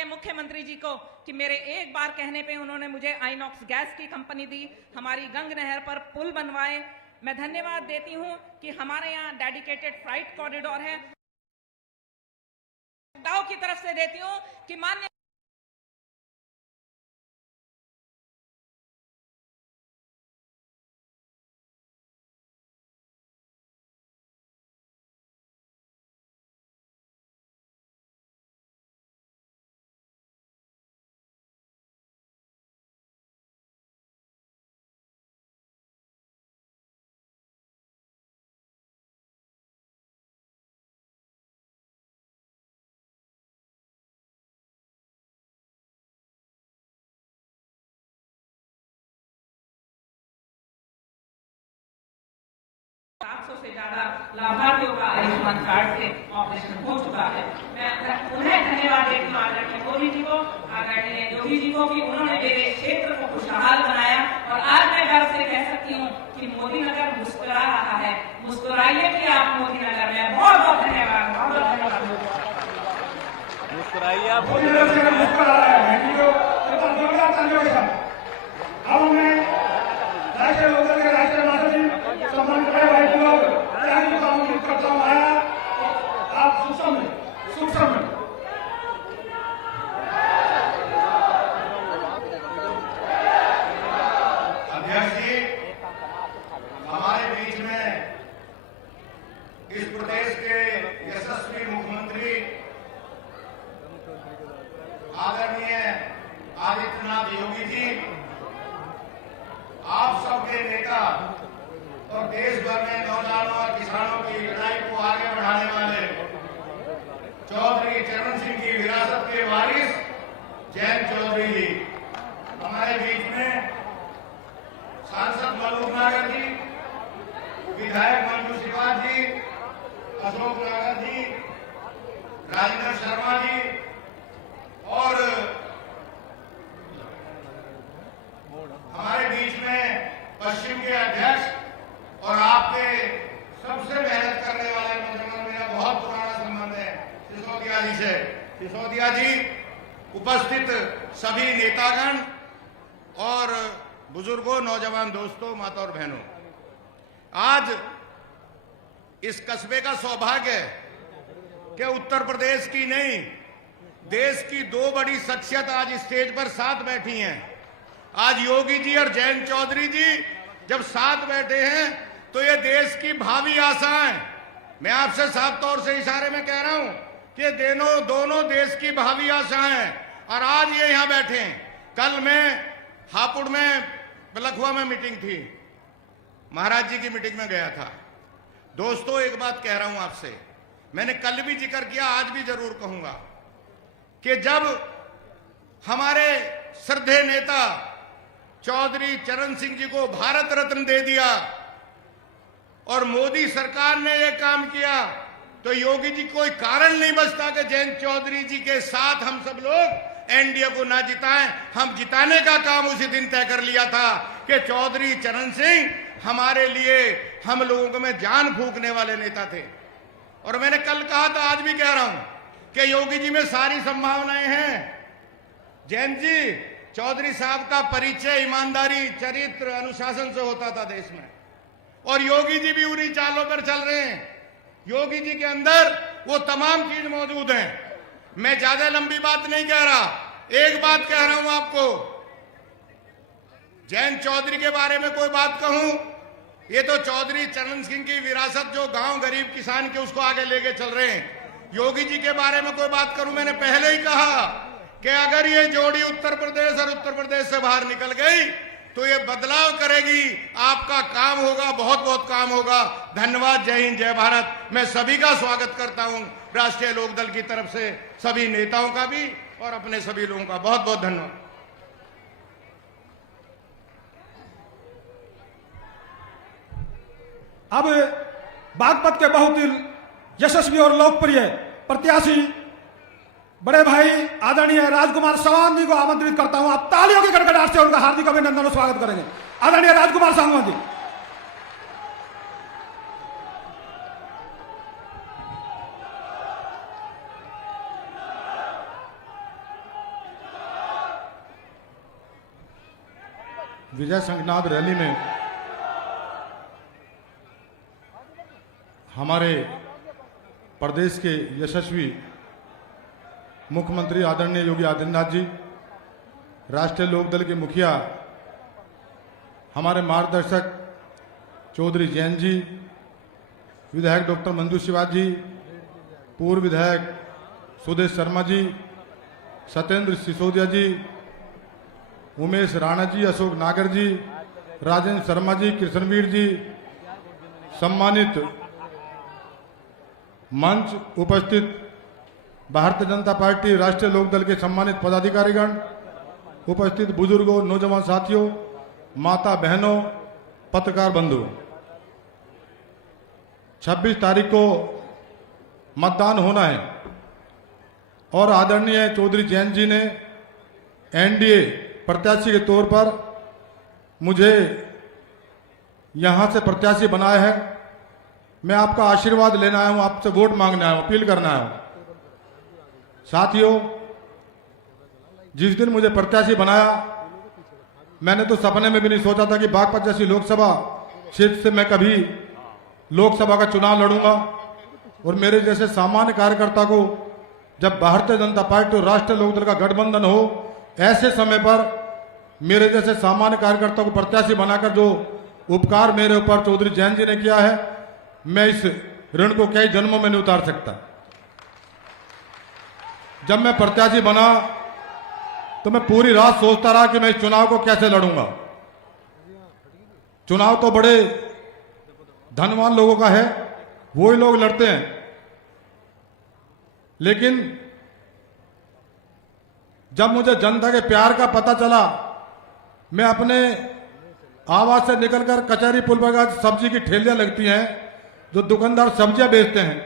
माननीय मुख्यमंत्री जी को कि मेरे एक बार कहने पे उन्होंने मुझे आइनॉक्स गैस की कंपनी दी, हमारी गंग नहर पर पुल बनवाए। मैं धन्यवाद देती हूं कि हमारे यहाँ डेडिकेटेड फ्लाइट कॉरिडोर है। दाव की तरफ से देती हूं कि माननीय से ज्यादा लाभार्थियों का आयुष्मान कार्ड से ऑपरेशन हो चुका है। मैं उन्हें धन्यवाद देती हूँ आदरणीय मोदी जी को, आदरणीय योगी जी को कि उन्होंने मेरे क्षेत्र को खुशहाल बनाया। और आज मैं गर्व से कह सकती हूँ कि मोदी नगर मुस्कुरा रहा है। मुस्कुराइए कि आप मोदी नगर में। बहुत बहुत धन्यवाद, बहुत बहुत धन्यवाद। मुस्कुराइए आप। अध्यक्ष जी, हमारे बीच में इस प्रदेश के यशस्वी मुख्यमंत्री आदरणीय आदित्यनाथ योगी जी, आप सबके नेता और देश भर में नौजवानों और किसानों की लड़ाई को आगे बढ़ाने वाले चौधरी चरण सिंह की विरासत के वारिस जयंत चौधरी जी हमारे बीच में, सांसद मलूक नागर जी, विधायक मंजू सिवाज जी, अशोक नागर जी, राजेंद्र शर्मा जी और हमारे बीच में पश्चिम के अध्यक्ष और आपके सबसे मेहनत करने वाले नौजवान, मेरा बहुत पुराना संबंध है सिसोदिया जी से। सिसोदिया जी, उपस्थित सभी नेतागण और बुजुर्गों, नौजवान दोस्तों, माता और बहनों, आज इस कस्बे का सौभाग्य है कि उत्तर प्रदेश की नहीं, देश की दो बड़ी शख्सियत आज स्टेज पर साथ बैठी हैं। आज योगी जी और जयंत चौधरी जी जब साथ बैठे हैं तो ये देश की भावी आशाएं, मैं आपसे साफ तौर से इशारे में कह रहा हूं कि दोनों देश की भावी आशाएं हैं। और आज ये यहां बैठे हैं। कल मैं हापुड़ में, लखुआ में मीटिंग थी, महाराज जी की मीटिंग में गया था। दोस्तों, एक बात कह रहा हूं आपसे, मैंने कल भी जिक्र किया, आज भी जरूर कहूंगा कि जब हमारे श्रद्धेय नेता चौधरी चरण सिंह जी को भारत रत्न दे दिया और मोदी सरकार ने यह काम किया, तो योगी जी कोई कारण नहीं बचता कि जयंत चौधरी जी के साथ हम सब लोग एनडीए को ना जिताएं। हम जिताने का काम उसी दिन तय कर लिया था कि चौधरी चरण सिंह हमारे लिए, हम लोगों में जान फूंकने वाले नेता थे। और मैंने कल कहा था, आज भी कह रहा हूं कि योगी जी में सारी संभावनाएं हैं। जयंत जी, चौधरी साहब का परिचय ईमानदारी, चरित्र, अनुशासन से होता था देश में, और योगी जी भी उन्हीं चालों पर चल रहे हैं। योगी जी के अंदर वो तमाम चीज मौजूद हैं। मैं ज्यादा लंबी बात नहीं कह रहा, एक बात कह रहा हूं आपको। जयंत चौधरी के बारे में कोई बात कहूं, ये तो चौधरी चरण सिंह की विरासत जो गांव गरीब किसान के, उसको आगे लेके चल रहे हैं। योगी जी के बारे में कोई बात करूं, मैंने पहले ही कहा कि अगर ये जोड़ी उत्तर प्रदेश और उत्तर प्रदेश से बाहर निकल गई तो ये बदलाव करेगी। आपका काम होगा, बहुत बहुत काम होगा। धन्यवाद। जय हिंद, जय भारत। मैं सभी का स्वागत करता हूं, राष्ट्रीय लोकदल की तरफ से सभी नेताओं का भी और अपने सभी लोगों का बहुत बहुत धन्यवाद। अब बागपत के बहुत ही यशस्वी और लोकप्रिय प्रत्याशी बड़े भाई आदरणीय राजकुमार सावंत जी को आमंत्रित करता हूं। आप तालियों की गड़गड़ाहट से उनका हार्दिक अभिनंदन और स्वागत करेंगे। आदरणीय राजकुमार सावंत जी। विजय संघनाद रैली में हमारे प्रदेश के यशस्वी मुख्यमंत्री आदरणीय योगी आदित्यनाथ जी, राष्ट्रीय लोकदल के मुखिया हमारे मार्गदर्शक चौधरी जैन जी, विधायक डॉक्टर मंजू शिवाजी जी, पूर्व विधायक सुदेश शर्मा जी, सत्येंद्र सिसोदिया जी, उमेश राणा जी, अशोक नागर जी, राजेंद्र शर्मा जी, कृष्णवीर जी, सम्मानित मंच उपस्थित भारतीय जनता पार्टी राष्ट्रीय लोकदल के सम्मानित पदाधिकारीगण, उपस्थित बुजुर्गों, नौजवान साथियों, माता बहनों, पत्रकार बंधु, 26 तारीख को मतदान होना है और आदरणीय चौधरी जैन जी ने एनडीए प्रत्याशी के तौर पर मुझे यहां से प्रत्याशी बनाया है। मैं आपका आशीर्वाद लेना आया हूं, आपसे वोट मांगने आया हूं, अपील करना आया हूं। साथियों, जिस दिन मुझे प्रत्याशी बनाया, मैंने तो सपने में भी नहीं सोचा था कि बागपत जैसी लोकसभा क्षेत्र से मैं कभी लोकसभा का चुनाव लड़ूंगा। और मेरे जैसे सामान्य कार्यकर्ता को जब भारतीय जनता पार्टी और राष्ट्रीय लोकदल का गठबंधन हो, ऐसे समय पर मेरे जैसे सामान्य कार्यकर्ता को प्रत्याशी बनाकर जो उपकार मेरे ऊपर चौधरी जैन जी ने किया है, मैं इस ऋण को कई जन्मों में नहीं उतार सकता। जब मैं प्रत्याशी बना तो मैं पूरी रात सोचता रहा कि मैं इस चुनाव को कैसे लड़ूंगा। चुनाव तो बड़े धनवान लोगों का है, वो ही लोग लड़ते हैं, लेकिन जब मुझे जनता के प्यार का पता चला, मैं अपने आवास से निकलकर कचहरी पुल पर सब्जी की ठेलियां लगती हैं, जो दुकानदार सब्जियां बेचते हैं,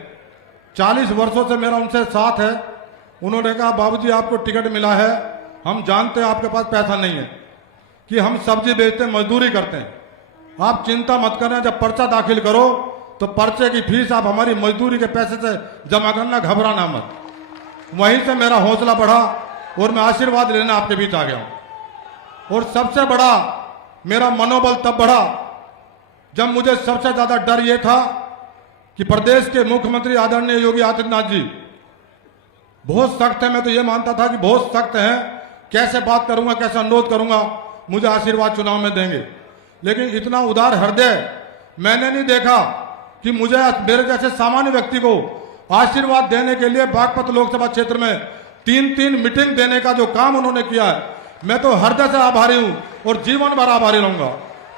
40 वर्षों से मेरा उनसे साथ है। उन्होंने कहा, बाबूजी आपको टिकट मिला है, हम जानते हैं आपके पास पैसा नहीं है कि हम सब्जी बेचते हैं, मजदूरी करते हैं, आप चिंता मत करना, जब पर्चा दाखिल करो तो पर्चे की फीस आप हमारी मजदूरी के पैसे से जमा करना, घबराना मत। वहीं से मेरा हौसला बढ़ा और मैं आशीर्वाद लेने आपके बीच आ गया हूं। और सबसे बड़ा मेरा मनोबल तब बढ़ा जब मुझे सबसे ज्यादा डर यह था कि प्रदेश के मुख्यमंत्री आदरणीय योगी आदित्यनाथ जी बहुत सख्त है। मैं तो यह मानता था कि बहुत सख्त है, कैसे बात करूंगा, कैसे अनुरोध करूंगा, मुझे आशीर्वाद चुनाव में देंगे। लेकिन इतना उदार हृदय मैंने नहीं देखा कि मुझे मेरे जैसे सामान्य व्यक्ति को आशीर्वाद देने के लिए बागपत लोकसभा क्षेत्र में 3-3 मीटिंग देने का जो काम उन्होंने किया है, मैं तो हृदय से आभारी हूं और जीवन भर आभारी रहूंगा।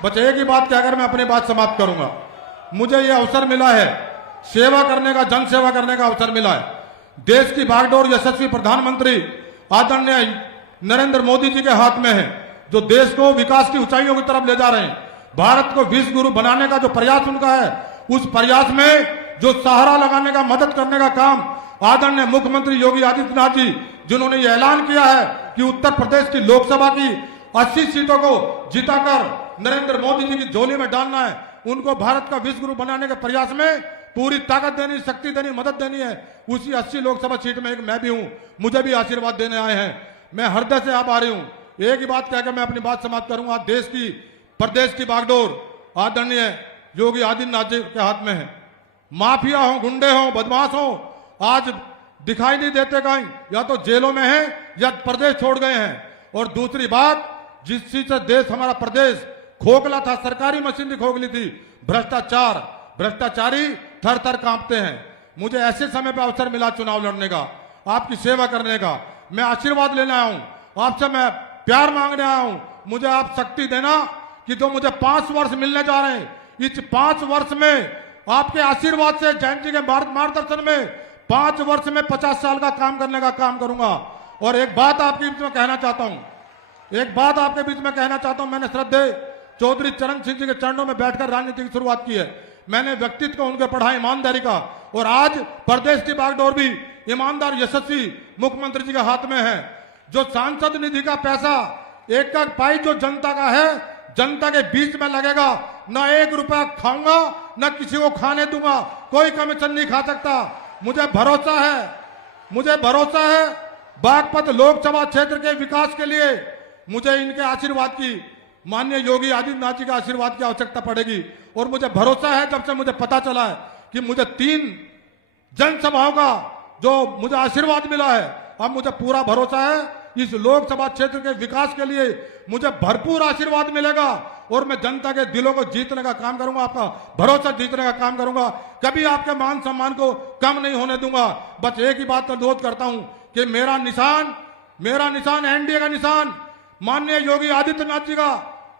बस एक ही बात कहकर मैं अपनी बात समाप्त करूंगा। मुझे यह अवसर मिला है सेवा करने का, जन सेवा करने का अवसर मिला है। देश की बागडोर यशस्वी प्रधानमंत्री आदरणीय नरेंद्र मोदी जी के हाथ में है, जो देश को विकास की ऊंचाइयों की तरफ ले जा रहे हैं। भारत को विश्व गुरु बनाने का जो प्रयास उनका है, उस प्रयास में जो सहारा लगाने का, मदद करने का काम आदरणीय मुख्यमंत्री योगी आदित्यनाथ जी, जिन्होंने ये ऐलान किया है कि उत्तर प्रदेश की लोकसभा की 80 सीटों को जिताकर नरेंद्र मोदी जी की झोली में डालना है, उनको भारत का विश्व गुरु बनाने के प्रयास में पूरी ताकत देनी, शक्ति देनी, मदद देनी है। उसी 80 लोकसभा सीट में एक मैं भी हूं, मुझे भी आशीर्वाद देने आए हैं। मैं हृदय से आभारी हूं। एक ही बात कहकर मैं अपनी बात समाप्त करूंगा। देश की, प्रदेश की बागडोर आदरणीय योगी आदित्यनाथ जी के हाथ में है। माफिया हो, गुंडे हो, बदमाश हो, आज दिखाई नहीं देते कहीं, या तो जेलों में हैं या प्रदेश छोड़ गए हैं। और दूसरी बात, जिस चीज से देश, हमारा प्रदेश खोखला था, सरकारी मशीनरी खोखली थी, भ्रष्टाचार, भ्रष्टाचारी थर थर कांपते हैं। मुझे ऐसे समय पर अवसर मिला चुनाव लड़ने का, आपकी सेवा करने का। मैं आशीर्वाद लेने आया हूं, आपसे मैं प्यार मांगने आया हूं। मुझे आप शक्ति देना कि जो मुझे 5 वर्ष मिलने जा रहे हैं, इस 5 वर्ष में आपके आशीर्वाद से, जैन जी के मार्गदर्शन में 5 वर्ष में 50 साल का काम करने का काम करूंगा। और एक बात आपके बीच में कहना चाहता हूं, एक बात आपके बीच में कहना चाहता हूं। मैंने श्रद्धेय चौधरी चरण सिंह जी के चरणों में बैठकर राजनीति की शुरुआत की है। मैंने व्यक्तित्व को उनके पढ़ा, ईमानदारी का, और आज प्रदेश की बागडोर भी ईमानदार यशस्वी मुख्यमंत्री जी के हाथ में है। जो सांसद निधि का पैसा, एक पाई जो जनता का है, जनता के बीच में लगेगा। न 1 रुपया खाऊंगा, न किसी को खाने दूंगा, कोई कमीशन नहीं खा सकता। मुझे भरोसा है, मुझे भरोसा है बागपत लोकसभा क्षेत्र के विकास के लिए मुझे इनके आशीर्वाद की माननीय योगी आदित्यनाथ जी का आशीर्वाद की आवश्यकता पड़ेगी। और मुझे भरोसा है, जब से मुझे पता चला है कि मुझे 3 जनसभाओं का जो मुझे आशीर्वाद मिला है, अब मुझे पूरा भरोसा है इस लोकसभा क्षेत्र के विकास के लिए मुझे भरपूर आशीर्वाद मिलेगा और मैं जनता के दिलों को जीतने का काम करूंगा, आपका भरोसा जीतने का काम करूंगा। कभी आपके मान सम्मान को कम नहीं होने दूंगा। बस एक ही बात का अनुरोध करता हूं कि मेरा निशान एनडीए का निशान, माननीय योगी आदित्यनाथ जी का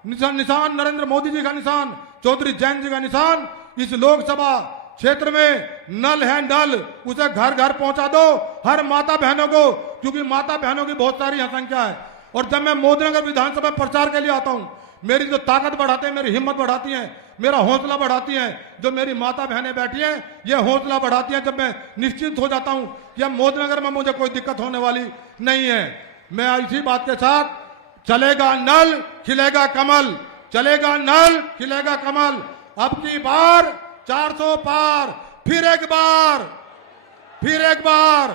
निशान, नरेंद्र मोदी जी का निशान, चौधरी जयंत जी का निशान, इस लोकसभा क्षेत्र में नल है नल, उसे घर घर पहुंचा दो हर माता बहनों को, क्योंकि माता बहनों की बहुत सारी यहाँ संख्या है। और जब मैं मोदीनगर विधानसभा प्रचार के लिए आता हूं, मेरी जो ताकत बढ़ाते हैं, मेरी हिम्मत बढ़ाती हैं, मेरा हौसला बढ़ाती हैं, जो मेरी माता बहनें बैठी हैं ये हौसला बढ़ाती हैं। जब मैं निश्चिंत हो जाता हूं कि अब मोदीनगर में मुझे कोई दिक्कत होने वाली नहीं है। मैं इसी बात के साथ, चलेगा नल खिलेगा कमल, चलेगा नल खिलेगा कमल, अब की बार 400 पार, फिर एक बार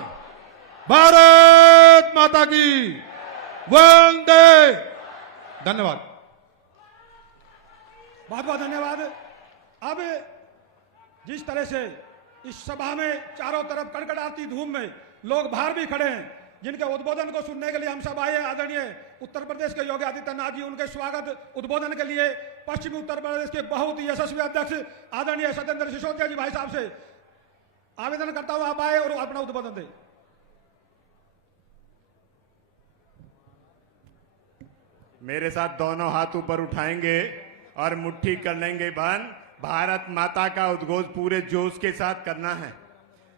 भारत माता की वंदे। धन्यवाद। बहुत बहुत धन्यवाद। अब जिस तरह से इस सभा में चारों तरफ कड़कड़ाती धूम में लोग बाहर भी खड़े हैं, जिनके उद्बोधन को सुनने के लिए हम सब आए। आदरणीय उत्तर प्रदेश के योगी आदित्यनाथ जी, उनके स्वागत उद्बोधन के लिए पश्चिमी उत्तर प्रदेश के बहुत ही यशस्वी अध्यक्ष आदरणीय सत्येंद्र सिसोदिया जी भाई साहब से आवेदन करता हूं आप आए और अपना उद्बोधन दें। मेरे साथ दोनों हाथ ऊपर उठाएंगे और मुट्ठी कर लेंगे बंद। भारत माता का उद्घोष पूरे जोश के साथ करना है।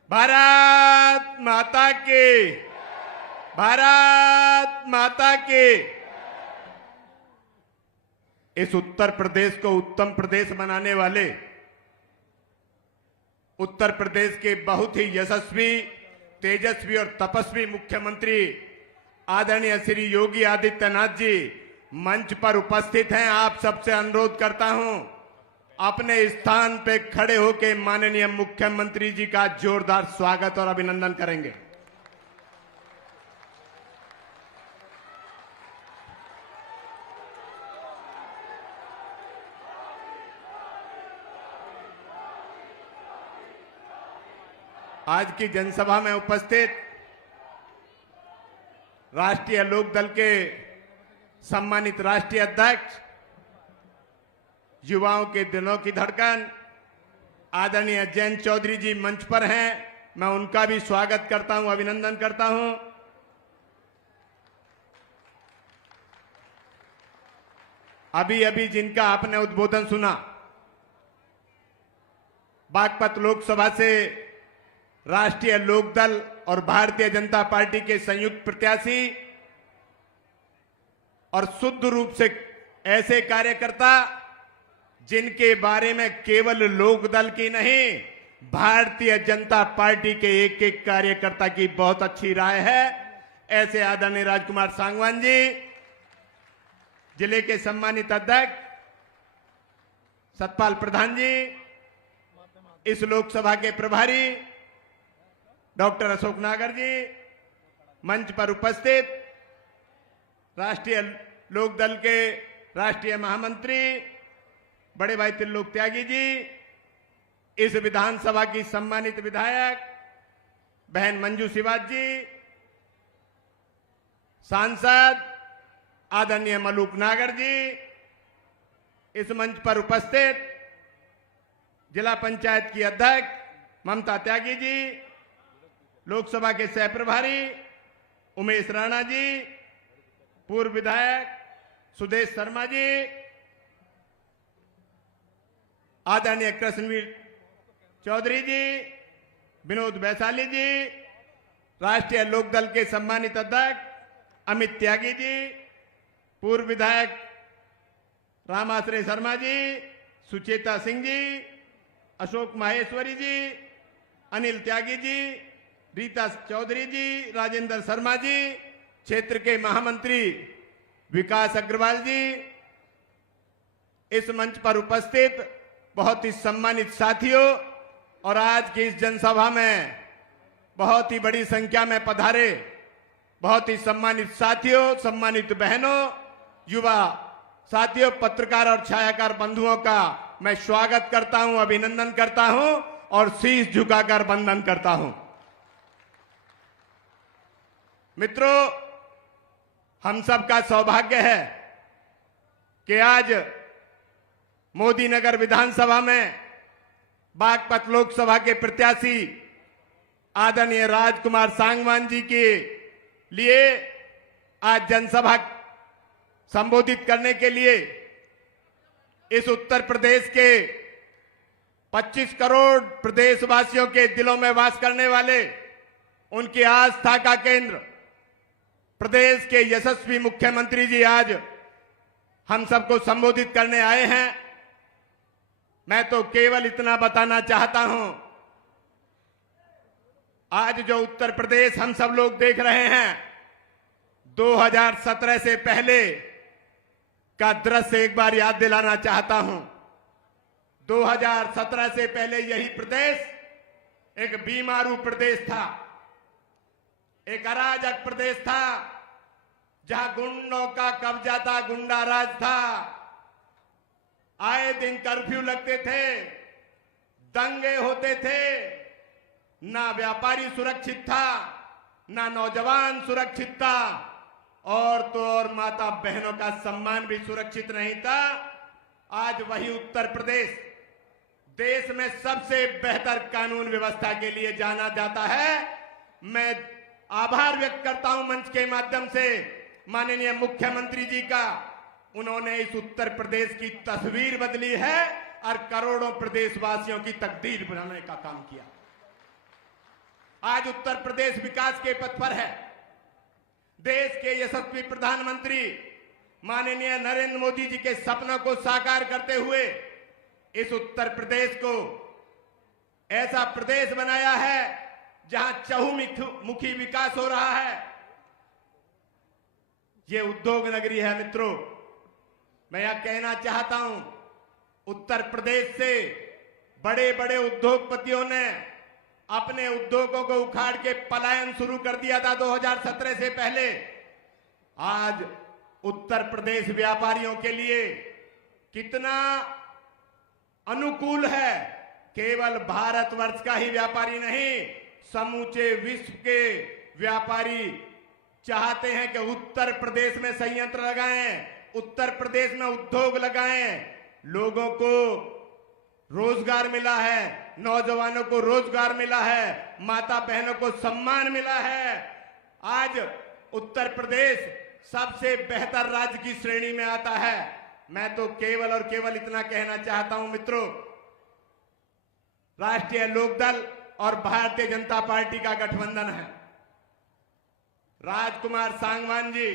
भारत माता की, भारत माता की। इस उत्तर प्रदेश को उत्तम प्रदेश बनाने वाले उत्तर प्रदेश के बहुत ही यशस्वी, तेजस्वी और तपस्वी मुख्यमंत्री आदरणीय श्री योगी आदित्यनाथ जी मंच पर उपस्थित हैं। आप सबसे अनुरोध करता हूं अपने स्थान पे खड़े होकर माननीय मुख्यमंत्री जी का जोरदार स्वागत और अभिनंदन करेंगे। आज की जनसभा में उपस्थित राष्ट्रीय लोकदल के सम्मानित राष्ट्रीय अध्यक्ष, युवाओं के दिलों की धड़कन आदरणीय जयंत चौधरी जी मंच पर हैं। मैं उनका भी स्वागत करता हूं, अभिनंदन करता हूं। अभी अभी जिनका आपने उद्बोधन सुना, बागपत लोकसभा से राष्ट्रीय लोकदल और भारतीय जनता पार्टी के संयुक्त प्रत्याशी और शुद्ध रूप से ऐसे कार्यकर्ता जिनके बारे में केवल लोकदल की नहीं, भारतीय जनता पार्टी के एक एक कार्यकर्ता की बहुत अच्छी राय है, ऐसे आदरणीय राजकुमार सांगवान जी, जिले के सम्मानित अध्यक्ष सतपाल प्रधान जी, इस लोकसभा के प्रभारी डॉक्टर अशोक नागर जी, मंच पर उपस्थित राष्ट्रीय लोकदल के राष्ट्रीय महामंत्री बड़े भाई त्रिलोक त्यागी जी, इस विधानसभा की सम्मानित विधायक बहन मंजू शिवाज जी, सांसद आदरणीय मलूक नागर जी, इस मंच पर उपस्थित जिला पंचायत की अध्यक्ष ममता त्यागी जी, लोकसभा के सह प्रभारी उमेश राणा जी, पूर्व विधायक सुदेश शर्मा जी, आदरणीय कृष्णवीर चौधरी जी, विनोद वैशाली जी, राष्ट्रीय लोकदल के सम्मानित अध्यक्ष अमित त्यागी जी, पूर्व विधायक रामाश्रय शर्मा जी, सुचेता सिंह जी, अशोक माहेश्वरी जी, अनिल त्यागी जी, रीता चौधरी जी, राजेंद्र शर्मा जी, क्षेत्र के महामंत्री विकास अग्रवाल जी, इस मंच पर उपस्थित बहुत ही सम्मानित साथियों और आज की इस जनसभा में बहुत ही बड़ी संख्या में पधारे बहुत ही सम्मानित साथियों, सम्मानित बहनों, युवा साथियों, पत्रकार और छायाकार बंधुओं का मैं स्वागत करता हूं, अभिनंदन करता हूं और शीश झुकाकर वंदन करता हूं। मित्रों, हम सबका सौभाग्य है कि आज मोदी नगर विधानसभा में बागपत लोकसभा के प्रत्याशी आदरणीय राजकुमार सांगवान जी के लिए आज जनसभा संबोधित करने के लिए इस उत्तर प्रदेश के 25 करोड़ प्रदेशवासियों के दिलों में वास करने वाले, उनकी आस्था का केंद्र प्रदेश के यशस्वी मुख्यमंत्री जी आज हम सबको संबोधित करने आए हैं। मैं तो केवल इतना बताना चाहता हूं, आज जो उत्तर प्रदेश हम सब लोग देख रहे हैं, 2017 से पहले का दृश्य एक बार याद दिलाना चाहता हूं। 2017 से पहले यही प्रदेश एक बीमारू प्रदेश था, एक अराजक प्रदेश था, जहां गुंडों का कब्जा था, गुंडा राज था। आए दिन कर्फ्यू लगते थे, दंगे होते थे, ना व्यापारी सुरक्षित था, ना नौजवान सुरक्षित था, और तो और माता बहनों का सम्मान भी सुरक्षित नहीं था। आज वही उत्तर प्रदेश देश में सबसे बेहतर कानून व्यवस्था के लिए जाना जाता है। मैं आभार व्यक्त करता हूं मंच के माध्यम से माननीय मुख्यमंत्री जी का। उन्होंने इस उत्तर प्रदेश की तस्वीर बदली है और करोड़ों प्रदेशवासियों की तकदीर बनाने का काम किया। आज उत्तर प्रदेश विकास के पथ पर है। देश के यशस्वी प्रधानमंत्री माननीय नरेंद्र मोदी जी के सपनों को साकार करते हुए इस उत्तर प्रदेश को ऐसा प्रदेश बनाया है जहां चहुमुखी विकास हो रहा है। ये उद्योग नगरी है मित्रों। मैं यह कहना चाहता हूं, उत्तर प्रदेश से बड़े बड़े उद्योगपतियों ने अपने उद्योगों को उखाड़ के पलायन शुरू कर दिया था 2017 से पहले। आज उत्तर प्रदेश व्यापारियों के लिए कितना अनुकूल है। केवल भारतवर्ष का ही व्यापारी नहीं, समूचे विश्व के व्यापारी चाहते हैं कि उत्तर प्रदेश में संयंत्र लगाएं, उत्तर प्रदेश में उद्योग लगाएं। लोगों को रोजगार मिला है, नौजवानों को रोजगार मिला है, माता बहनों को सम्मान मिला है। आज उत्तर प्रदेश सबसे बेहतर राज्य की श्रेणी में आता है। मैं तो केवल और केवल इतना कहना चाहता हूं मित्रों, राष्ट्रीय लोकदल और भारतीय जनता पार्टी का गठबंधन है। राजकुमार सांगवान जी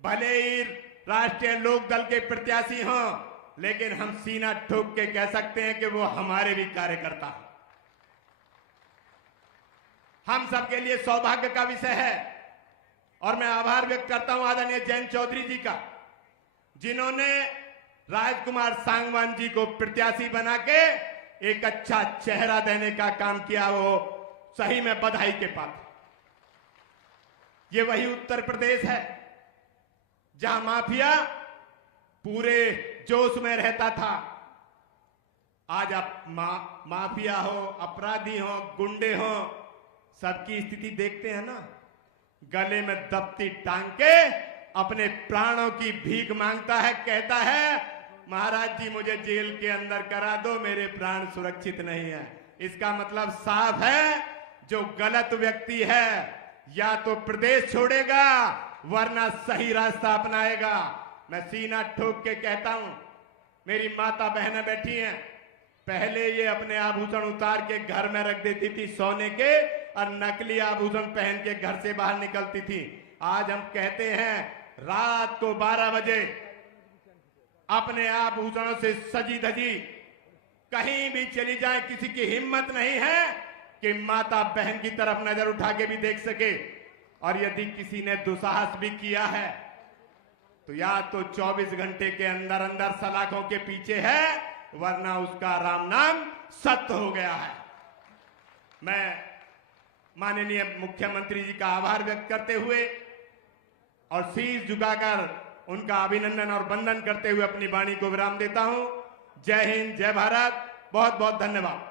भले ही राष्ट्रीय लोकदल के प्रत्याशी हों, लेकिन हम सीना ठोक के कह सकते हैं कि वो हमारे भी कार्यकर्ता हैं। हम सबके लिए सौभाग्य का विषय है और मैं आभार व्यक्त करता हूं आदरणीय जयंत चौधरी जी का, जिन्होंने राजकुमार सांगवान जी को प्रत्याशी बना के एक अच्छा चेहरा देने का काम किया। वो सही में बधाई के पात्र। ये वही उत्तर प्रदेश है जहां माफिया पूरे जोश में रहता था। आज आप माफिया हो, अपराधी हो, गुंडे हो, सबकी स्थिति देखते हैं ना। गले में दफ्ती टांग के अपने प्राणों की भीख मांगता है, कहता है महाराज जी मुझे जेल के अंदर करा दो, मेरे प्राण सुरक्षित नहीं है। इसका मतलब साफ है, जो गलत व्यक्ति है या तो प्रदेश छोड़ेगा वरना सही रास्ता अपनाएगा। मैं सीना ठोक के कहता हूं, मेरी माता बहनें बैठी हैं, पहले ये अपने आभूषण उतार के घर में रख देती थी सोने के, और नकली आभूषण पहन के घर से बाहर निकलती थी। आज हम कहते हैं रात को 12 बजे अपने आभूषणों से सजी धजी कहीं भी चली जाए, किसी की हिम्मत नहीं है कि माता बहन की तरफ नजर उठा के भी देख सके। और यदि किसी ने दुस्साहस भी किया है तो या तो 24 घंटे के अंदर अंदर सलाखों के पीछे है, वरना उसका राम नाम सत्य हो गया है। मैं माननीय मुख्यमंत्री जी का आभार व्यक्त करते हुए और शीश झुकाकर उनका अभिनंदन और वंदन करते हुए अपनी वाणी को विराम देता हूं। जय हिंद, जय भारत, बहुत बहुत धन्यवाद।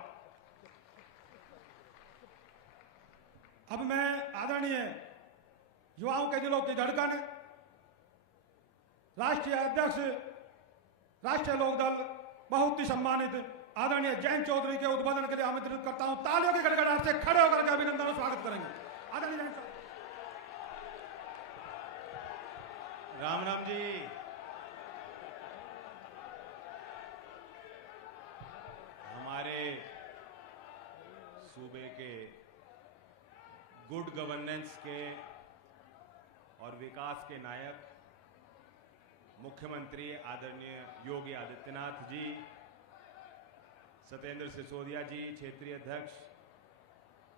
अब मैं आदरणीय युवाओं के दिलों की धड़कन, राष्ट्रीय अध्यक्ष राष्ट्रीय लोकदल बहुत ही सम्मानित आदरणीय जयंत चौधरी के उद्बोधन के लिए आमंत्रित करता हूं। तालियों की गड़गड़ाहट से खड़े होकर के अभिनंदन और स्वागत करेंगे। आदरणीय जयंत चौधरी। राम राम जी। हमारे सूबे के गुड गवर्नेंस के और विकास के नायक मुख्यमंत्री आदरणीय योगी आदित्यनाथ जी, सत्येंद्र सिसोदिया जी क्षेत्रीय अध्यक्ष,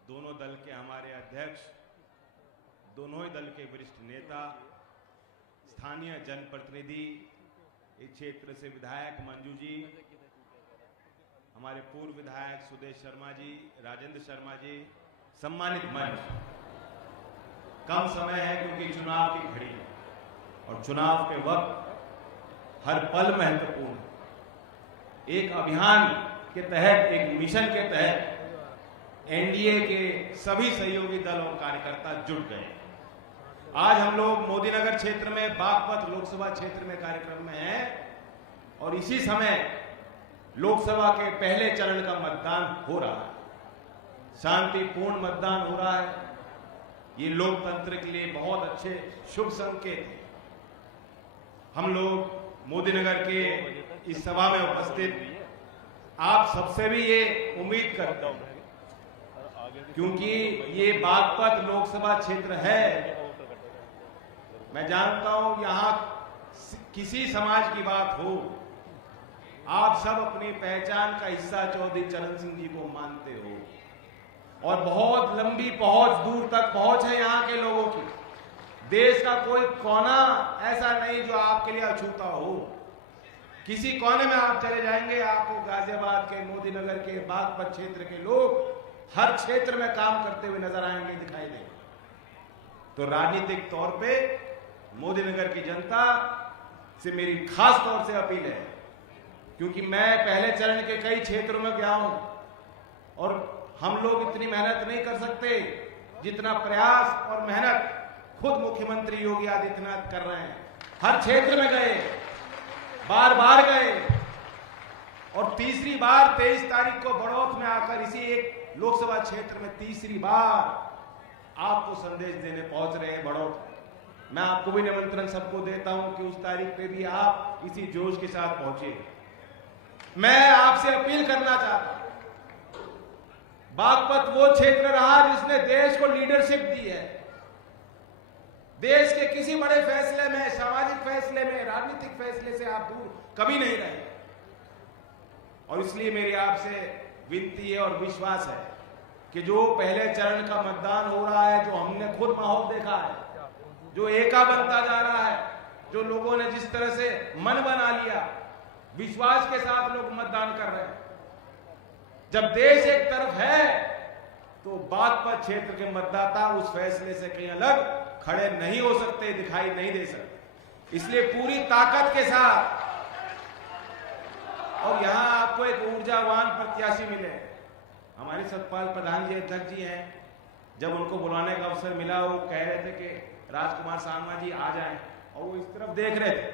दोनों दल के हमारे अध्यक्ष, दोनों ही दल के वरिष्ठ नेता, स्थानीय जनप्रतिनिधि, इस क्षेत्र से विधायक मंजू जी, हमारे पूर्व विधायक सुदेश शर्मा जी, राजेंद्र शर्मा जी, सम्मानित मंच। कम समय है क्योंकि चुनाव की घड़ी है और चुनाव के वक्त हर पल महत्वपूर्ण है। एक अभियान के तहत, एक मिशन के तहत एनडीए के सभी सहयोगी दल और कार्यकर्ता जुट गए। आज हम लोग मोदीनगर क्षेत्र में बागपत लोकसभा क्षेत्र में कार्यक्रम में हैं और इसी समय लोकसभा के पहले चरण का मतदान हो रहा है। शांतिपूर्ण मतदान हो रहा है। ये लोकतंत्र के लिए बहुत अच्छे शुभ संकेत हैं। हम लोग मोदीनगर के इस सभा में उपस्थित आप सबसे भी ये उम्मीद करते हैं, क्योंकि ये बागपत लोकसभा क्षेत्र है। मैं जानता हूं यहां किसी समाज की बात हो, आप सब अपनी पहचान का हिस्सा चौधरी चरण सिंह जी को मानते हो और बहुत लंबी पहुंच, दूर तक पहुंच है यहाँ के लोगों की। देश का कोई कोना ऐसा नहीं जो आपके लिए अछूता हो। किसी कोने में आप चले जाएंगे, आपको गाजियाबाद के, मोदीनगर के, बागपत क्षेत्र के लोग हर क्षेत्र में काम करते हुए नजर आएंगे, दिखाई देंगे। तो राजनीतिक तौर पे मोदीनगर की जनता से मेरी खास तौर से अपील है, क्योंकि मैं पहले चरण के कई क्षेत्रों में गया हूं और हम लोग इतनी मेहनत नहीं कर सकते जितना प्रयास और मेहनत खुद मुख्यमंत्री योगी आदित्यनाथ कर रहे हैं। हर क्षेत्र में गए, बार बार गए और तीसरी बार 23 तारीख को बड़ौत में आकर इसी एक लोकसभा क्षेत्र में तीसरी बार आपको संदेश देने पहुंच रहे हैं बड़ौत। मैं आपको भी निमंत्रण सबको देता हूं कि उस तारीख पे भी आप इसी जोश के साथ पहुंचे। मैं आपसे अपील करना चाहता हूं, बागपत वो क्षेत्र रहा जिसने देश को लीडरशिप दी है। देश के किसी बड़े फैसले में, सामाजिक फैसले में, राजनीतिक फैसले से आप दूर कभी नहीं रहे और इसलिए मेरी आपसे विनती है और विश्वास है कि जो पहले चरण का मतदान हो रहा है, जो हमने खुद माहौल देखा है, जो एका बनता जा रहा है, जो लोगों ने जिस तरह से मन बना लिया, विश्वास के साथ लोग मतदान कर रहे हैं। जब देश एक तरफ है तो बागपत क्षेत्र के मतदाता उस फैसले से कहीं अलग खड़े नहीं हो सकते, दिखाई नहीं दे सकते। इसलिए पूरी ताकत के साथ, और यहां आपको एक ऊर्जावान प्रत्याशी मिले। हमारे सतपाल प्रधान जी अध्यक्ष जी हैं, जब उनको बुलाने का अवसर मिला वो कह रहे थे कि राजकुमार सांगमा जी आ जाएं, और वो इस तरफ देख रहे थे,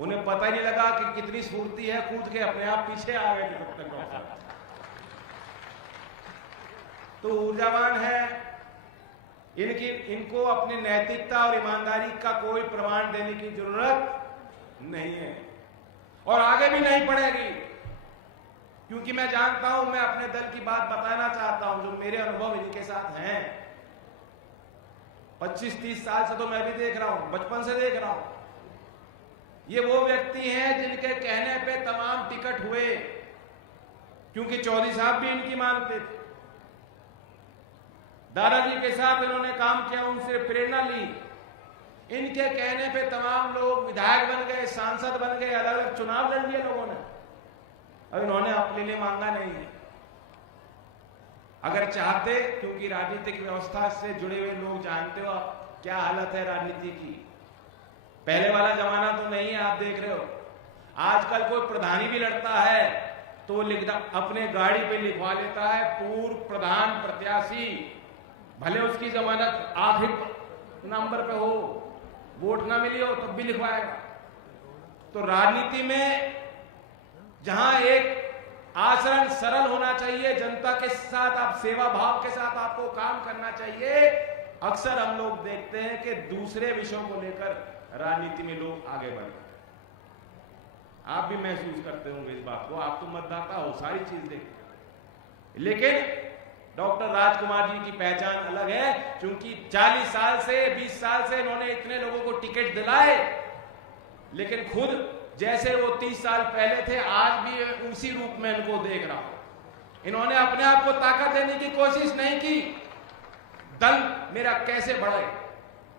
उन्हें पता ही नहीं लगा कि कितनी स्फूर्ति है, कूद के अपने आप पीछे आ गए थे तब तक। तो ऊर्जावान है, इनको अपनी नैतिकता और ईमानदारी का कोई प्रमाण देने की जरूरत नहीं है और आगे भी नहीं पड़ेगी, क्योंकि मैं जानता हूं, मैं अपने दल की बात बताना चाहता हूं, जो मेरे अनुभव इनके साथ हैं। 25-30 साल से तो मैं भी देख रहा हूं, बचपन से देख रहा हूं। ये वो व्यक्ति हैं जिनके कहने पे तमाम टिकट हुए, क्योंकि चौधरी साहब भी इनकी मानते थे। दादाजी के साथ इन्होंने काम किया, उनसे प्रेरणा ली। इनके कहने पे तमाम लोग विधायक बन गए, सांसद बन गए, अलग अलग चुनाव लड़ लिए लोगों ने, और इन्होंने अपने लिए मांगा नहीं है। अगर चाहते, क्योंकि राजनीतिक व्यवस्था से जुड़े हुए लोग जानते हो क्या हालत है राजनीति की, पहले वाला जमाना तो नहीं है, आप देख रहे हो। आजकल कोई प्रधानी भी लड़ता है तो वो लिखता, अपने गाड़ी पे लिखवा लेता है पूर्व प्रधान प्रत्याशी, भले उसकी जमानत आखिरी नंबर पे हो, वोट ना मिली हो तब भी लिखवाएगा। तो राजनीति में जहां एक आचरण सरल होना चाहिए, जनता के साथ आप सेवा भाव के साथ आपको काम करना चाहिए, अक्सर हम लोग देखते हैं कि दूसरे विषयों को लेकर राजनीति में लोग आगे बढ़ते हैं। आप भी महसूस करते होंगे इस बात को, आप तो मतदाता हो, सारी चीज देखते हो। लेकिन डॉक्टर राजकुमार जी की पहचान अलग है, क्योंकि 40 साल से 20 साल से इन्होंने इतने लोगों को टिकट दिलाए, लेकिन खुद जैसे वो 30 साल पहले थे, आज भी उसी रूप में इनको देख रहा हूं। इन्होंने अपने आप को ताकत देने की कोशिश नहीं की। दल मेरा कैसे बढ़े,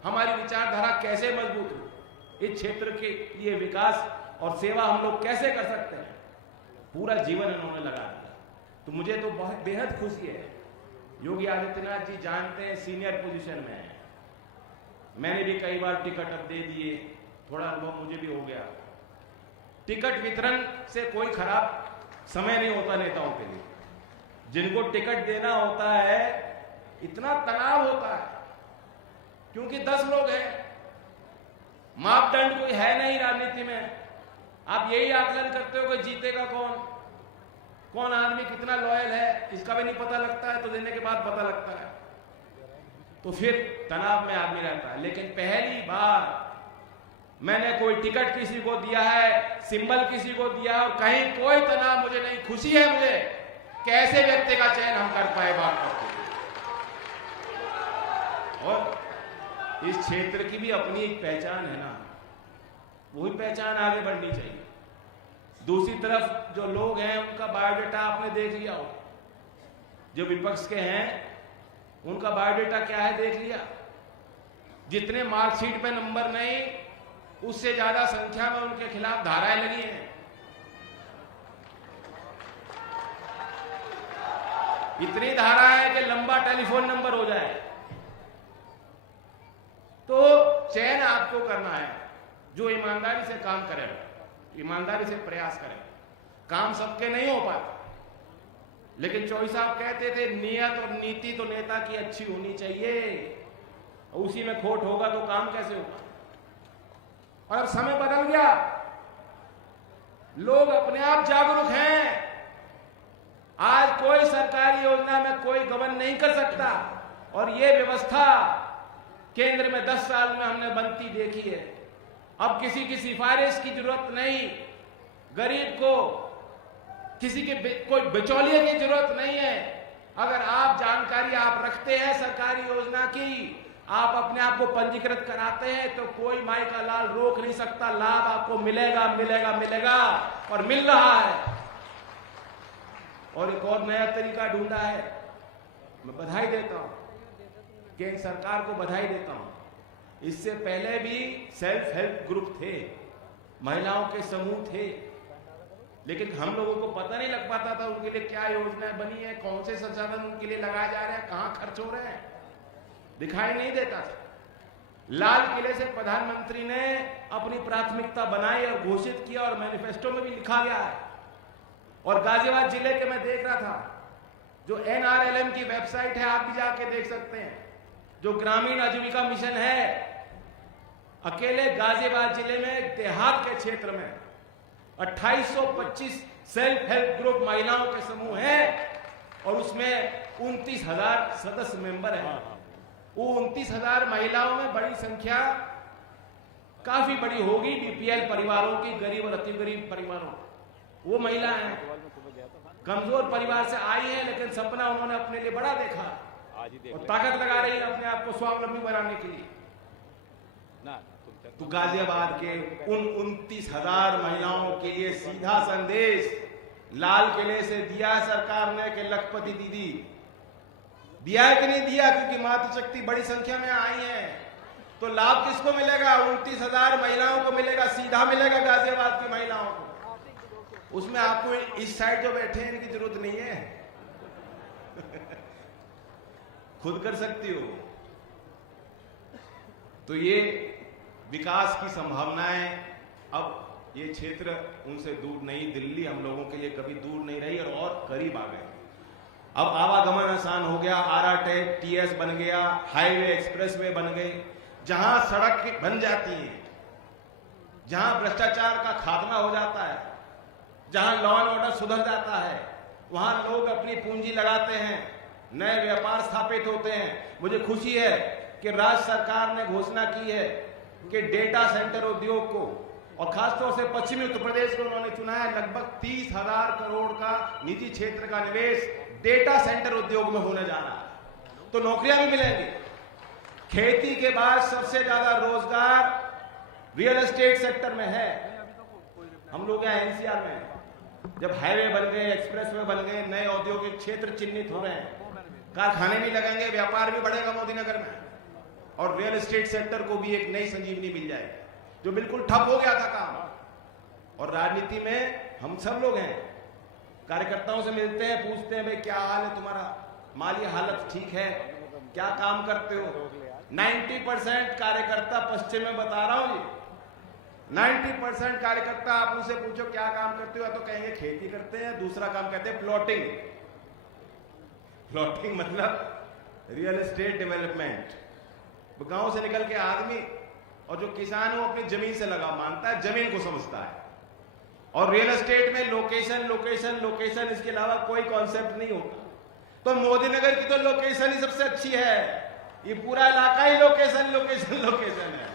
हमारी विचारधारा कैसे मजबूत हो, इस क्षेत्र के लिए विकास और सेवा हम लोग कैसे कर सकते हैं, पूरा जीवन इन्होंने लगा दिया। तो मुझे तो बहुत बेहद खुशी है। योगी आदित्यनाथ जी जानते हैं सीनियर पोजीशन में है, मैंने भी कई बार टिकट अब दे दिए, थोड़ा अनुभव मुझे भी हो गया। टिकट वितरण से कोई खराब समय नहीं होता नेताओं के लिए। जिनको टिकट देना होता है इतना तनाव होता है, क्योंकि 10 लोग हैं, मापदंड कोई है नहीं राजनीति में। आप यही आकलन करते हो कि जीतेगा कौन आदमी कितना लॉयल है, इसका भी नहीं पता लगता है, तो देने के बाद पता लगता है, तो फिर तनाव में आदमी रहता है। लेकिन पहली बार मैंने कोई टिकट किसी को दिया है, सिंबल किसी को दिया है, और कहीं कोई तनाव मुझे नहीं, खुशी है मुझे कैसे व्यक्ति का चयन हम कर पाए बात करते। और इस क्षेत्र की भी अपनी एक पहचान है ना, वही पहचान आगे बढ़नी चाहिए। दूसरी तरफ जो लोग हैं उनका बायोडेटा आपने देख लिया हो, जो विपक्ष के हैं उनका बायोडेटा क्या है देख लिया। जितने मार्कशीट पे नंबर नहीं, उससे ज्यादा संख्या में उनके खिलाफ धाराएं लगी हैं। इतनी धारा है कि लंबा टेलीफोन नंबर हो जाए। तो चयन आपको करना है, जो ईमानदारी से काम करे, ईमानदारी से प्रयास करे। काम सबके नहीं हो पाता, लेकिन चौधरी साहब कहते थे नियत और नीति तो नेता की अच्छी होनी चाहिए, उसी में खोट होगा तो काम कैसे होगा। और अब समय बदल गया, लोग अपने आप जागरूक हैं। आज कोई सरकारी योजना में कोई गबन नहीं कर सकता, और ये व्यवस्था केंद्र में 10 साल में हमने बनती देखी है। अब किसी की सिफारिश की जरूरत नहीं, गरीब को किसी के कोई बिचौलिए की जरूरत नहीं है। अगर आप जानकारी आप रखते हैं सरकारी योजना की, आप अपने आप को पंजीकृत कराते हैं, तो कोई माई का लाल रोक नहीं सकता। लाभ आपको मिलेगा मिलेगा मिलेगा, और मिल रहा है। और एक और नया तरीका ढूंढा है, मैं बधाई देता हूं, केंद्र सरकार को बधाई देता हूं। इससे पहले भी सेल्फ हेल्प ग्रुप थे, महिलाओं के समूह थे, लेकिन हम लोगों को पता नहीं लग पाता था उनके लिए क्या योजनाएं बनी है, कौन से संसाधन उनके लिए लगाए जा रहे हैं, कहां खर्च हो रहे हैं, दिखाई नहीं देता था। लाल किले से प्रधानमंत्री ने अपनी प्राथमिकता बनाई और घोषित किया, और मैनिफेस्टो में भी लिखा गया है। और गाजियाबाद जिले के मैं देख रहा था, जो NRLM की वेबसाइट है, आप भी जाके देख सकते हैं, जो ग्रामीण आजीविका मिशन है, अकेले गाजियाबाद जिले में देहात के क्षेत्र में 2825 सेल्फ हेल्प ग्रुप महिलाओं के समूह हैं, और उसमें 29,000 सदस्य मेंबर हैं। वो 29,000 महिलाओं में बड़ी संख्या काफी बड़ी होगी BPL परिवारों की, गरीब और अति गरीब परिवारों। वो महिलाएं हैं, कमजोर परिवार से आई है, लेकिन सपना उन्होंने अपने लिए बड़ा देखा और ताकत लगा रही है अपने आप को स्वावलंबी बनाने के लिए। तो गाजियाबाद के उन 29,000 महिलाओं के लिए सीधा संदेश लाल किले से दिया है सरकार ने कि लखपति दीदी, दिया है कि नहीं दिया, क्योंकि मातृशक्ति बड़ी संख्या में आई है, तो लाभ किसको मिलेगा? 29,000 महिलाओं को मिलेगा, सीधा मिलेगा गाजियाबाद की महिलाओं को। उसमें आपको इस साइड जो बैठे हैं इनकी जरूरत नहीं है खुद कर सकती हो। तो ये विकास की संभावनाएं, अब ये क्षेत्र उनसे दूर नहीं, दिल्ली हम लोगों के लिए कभी दूर नहीं रही और करीब आ गए। अब आवागमन आसान हो गया, RRTS बन गया, हाईवे एक्सप्रेसवे बन गए। जहां सड़क बन जाती है, जहां भ्रष्टाचार का खात्मा हो जाता है, जहां लॉ एंड ऑर्डर सुधर जाता है, वहां लोग अपनी पूंजी लगाते हैं, नए व्यापार स्थापित होते हैं। मुझे खुशी है कि राज्य सरकार ने घोषणा की है कि डेटा सेंटर उद्योग को, और खासतौर से पश्चिमी उत्तर प्रदेश को उन्होंने चुना है, लगभग 30,000 करोड़ का निजी क्षेत्र का निवेश डेटा सेंटर उद्योग में होने जा रहा है, तो नौकरियां भी मिलेंगी। खेती के बाद सबसे ज्यादा रोजगार रियल एस्टेट सेक्टर में है। हम लोग यहाँ NCR में हैं। जब हाईवे बन गए, एक्सप्रेसवे बन गए, नए औद्योगिक क्षेत्र चिन्हित हो रहे हैं, कारखाने भी लगेंगे, व्यापार भी बढ़ेगा मोदी नगर में, और रियल एस्टेट सेक्टर को भी एक नई संजीवनी मिल जाएगी, जो बिल्कुल ठप हो गया था काम। और राजनीति में हम सब लोग हैं, कार्यकर्ताओं से मिलते हैं, पूछते हैं भाई क्या हाल है तुम्हारा, माली हालत ठीक है, क्या काम करते हो। 90% कार्यकर्ता पश्चिम में बता रहा हूं जी, 90% कार्यकर्ता आप उनसे पूछो क्या काम करते हो, तो कहेंगे खेती करते हैं, दूसरा काम कहते हैं प्लॉटिंग। प्लॉटिंग मतलब रियल एस्टेट डेवलपमेंट। गांव से निकल के आदमी और जो किसान हो अपनी जमीन से लगा मानता है, जमीन को समझता है, और रियल एस्टेट में लोकेशन लोकेशन लोकेशन, इसके अलावा कोई कॉन्सेप्ट नहीं होता। तो मोदी नगर की तो लोकेशन ही सबसे अच्छी है, ये पूरा इलाका ही लोकेशन लोकेशन लोकेशन है।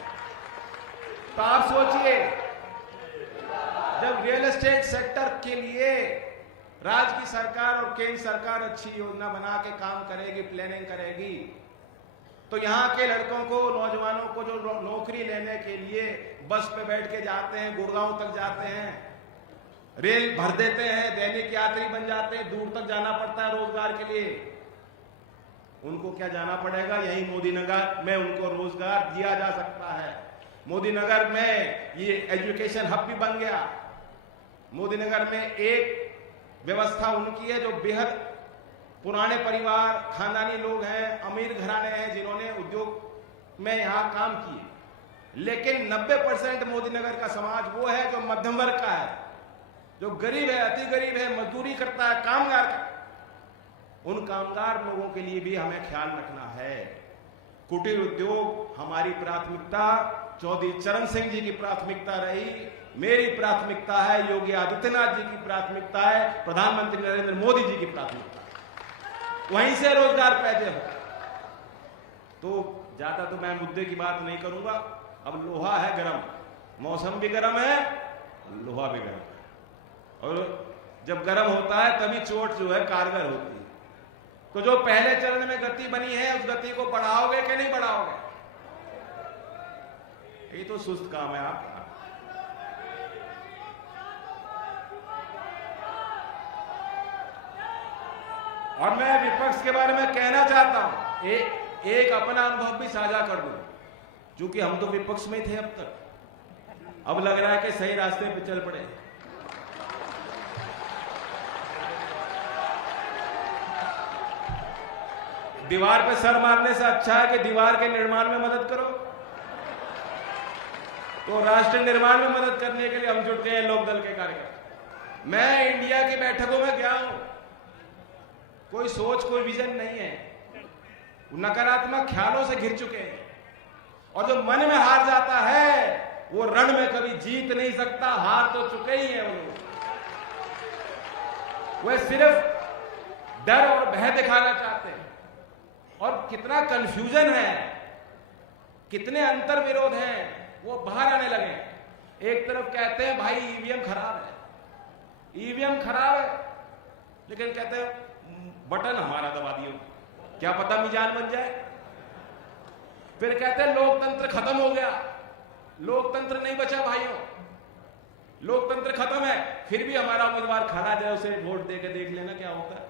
तो आप सोचिए, जब रियल एस्टेट सेक्टर के लिए राज्य की सरकार और केंद्र सरकार अच्छी योजना बना के काम करेगी, प्लानिंग करेगी, तो यहाँ के लड़कों को, नौजवानों को जो नौकरी लेने के लिए बस पे बैठ के जाते हैं, गुड़गांव तक जाते हैं, रेल भर देते हैं, दैनिक यात्री बन जाते हैं, दूर तक जाना पड़ता है रोजगार के लिए, उनको क्या जाना पड़ेगा, यही मोदी नगर में उनको रोजगार दिया जा सकता है। मोदी नगर में ये एजुकेशन हब भी बन गया। मोदी नगर में एक व्यवस्था उनकी है जो बेहद पुराने परिवार, खानदानी लोग हैं, अमीर घराने हैं, जिन्होंने उद्योग में यहाँ काम किए। लेकिन 90% मोदी नगर का समाज वो है जो मध्यम वर्ग का है, जो गरीब है, अति गरीब है, मजदूरी करता है, कामगार का। उन कामगार लोगों के लिए भी हमें ख्याल रखना है। कुटीर उद्योग हमारी प्राथमिकता, चौधरी चरण सिंह जी की प्राथमिकता रही, मेरी प्राथमिकता है, योगी आदित्यनाथ जी की प्राथमिकता है, प्रधानमंत्री नरेंद्र मोदी जी की प्राथमिकता, वहीं से रोजगार पैदा हो। तो ज्यादा तो मैं मुद्दे की बात नहीं करूंगा। अब लोहा है गरम, मौसम भी गरम है, लोहा भी गरम है, और जब गरम होता है तभी चोट जो है कारगर होती है। तो जो पहले चरण में गति बनी है, उस गति को बढ़ाओगे कि नहीं बढ़ाओगे? ये तो सुस्त काम है आपका। और मैं विपक्ष के बारे में कहना चाहता हूं, एक अपना अनुभव भी साझा कर दूं, क्योंकि हम तो विपक्ष में थे अब तक, अब लग रहा है कि सही रास्ते पे चल पड़े। दीवार पे सर मारने से अच्छा है कि दीवार के निर्माण में मदद करो। तो राष्ट्र निर्माण में मदद करने के लिए हम जुटे हैं लोकदल के कार्यकर्ता। मैं इंडिया की बैठकों में गया हूं, कोई सोच, कोई विजन नहीं है, नकारात्मक ख्यालों से घिर चुके हैं, और जो मन में हार जाता है वो रण में कभी जीत नहीं सकता, हार तो चुके ही हैं वो लोग। वे सिर्फ डर और भय दिखाना चाहते हैं, और कितना कंफ्यूजन है, कितने अंतर विरोध हैं, वो बाहर आने लगे। एक तरफ कहते हैं भाई ईवीएम खराब है, ईवीएम खराब है, लेकिन कहते हैं बटन हमारा दबा दियो, क्या पता मिजान बन जाए। फिर कहते हैं लोकतंत्र खत्म हो गया, लोकतंत्र नहीं बचा भाइयों, लोकतंत्र खत्म है, फिर भी हमारा उम्मीदवार खड़ा जाए, उसे वोट देके देख लेना क्या होता है।